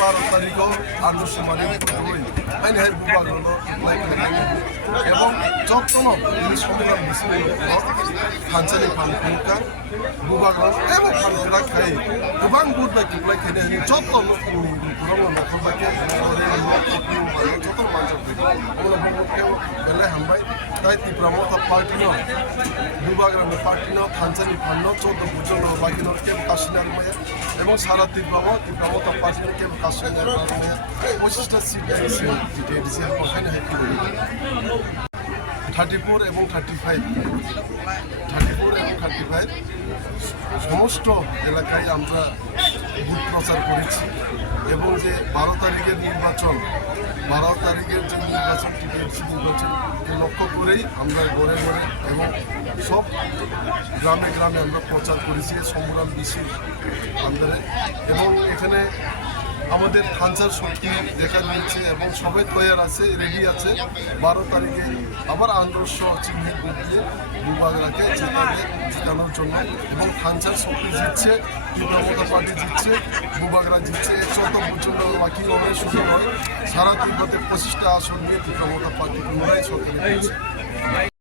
Para tarigo anu semari berdoa, ini hari bukan loh, এবং যত্ন ini semua bisa hancali pangkuka, bukan এবং pangkuka kai, bukan buat kita kini ini যত্ন kurang nak pakai যত্ন macam itu, orang buat kau bela hambai, tapi di pramota party no, bukan party no, hancali pangno, যত্ন bukan no, bagi no kau kasih nama ya, এবং সারা di pramota party no kau kasih nama ya, বৈশিষ্ট্য সিটিএসি ওখানে happy করি 34 এবং 35 সমস্ত এলাকায় আমরা booth প্রচার করেছি এবং যে 12 তারিখের নির্বাচন টিপিএসসি নির্বাচনকে লক্ষ্য করেই আমরা ঘরে ঘরে এবং সব গ্রামে আমরা প্রচার করেছি সংগ্রাম মিছিল আন্দোলনে এবং এখানে আমাদের খানসার শক্তি দেখা দিয়েছে এবং সবাই তৈরি আছে রেডি আছে 12 তারিখে আবার আদর্শ চিহ্নিত দিয়ে বুবাগরাকে জিতানোর জন্য এবং খানসার শক্তি জিতছে তীব্রমতা পার্টি জিতছে বুবাগরা জিতছে 100 পর্যন্ত বাকি অনেক সুযোগ হয় সারা তিব্বতে 25টা আসন নিয়ে তীব্রমতা পার্টি পুনরায় সরকারে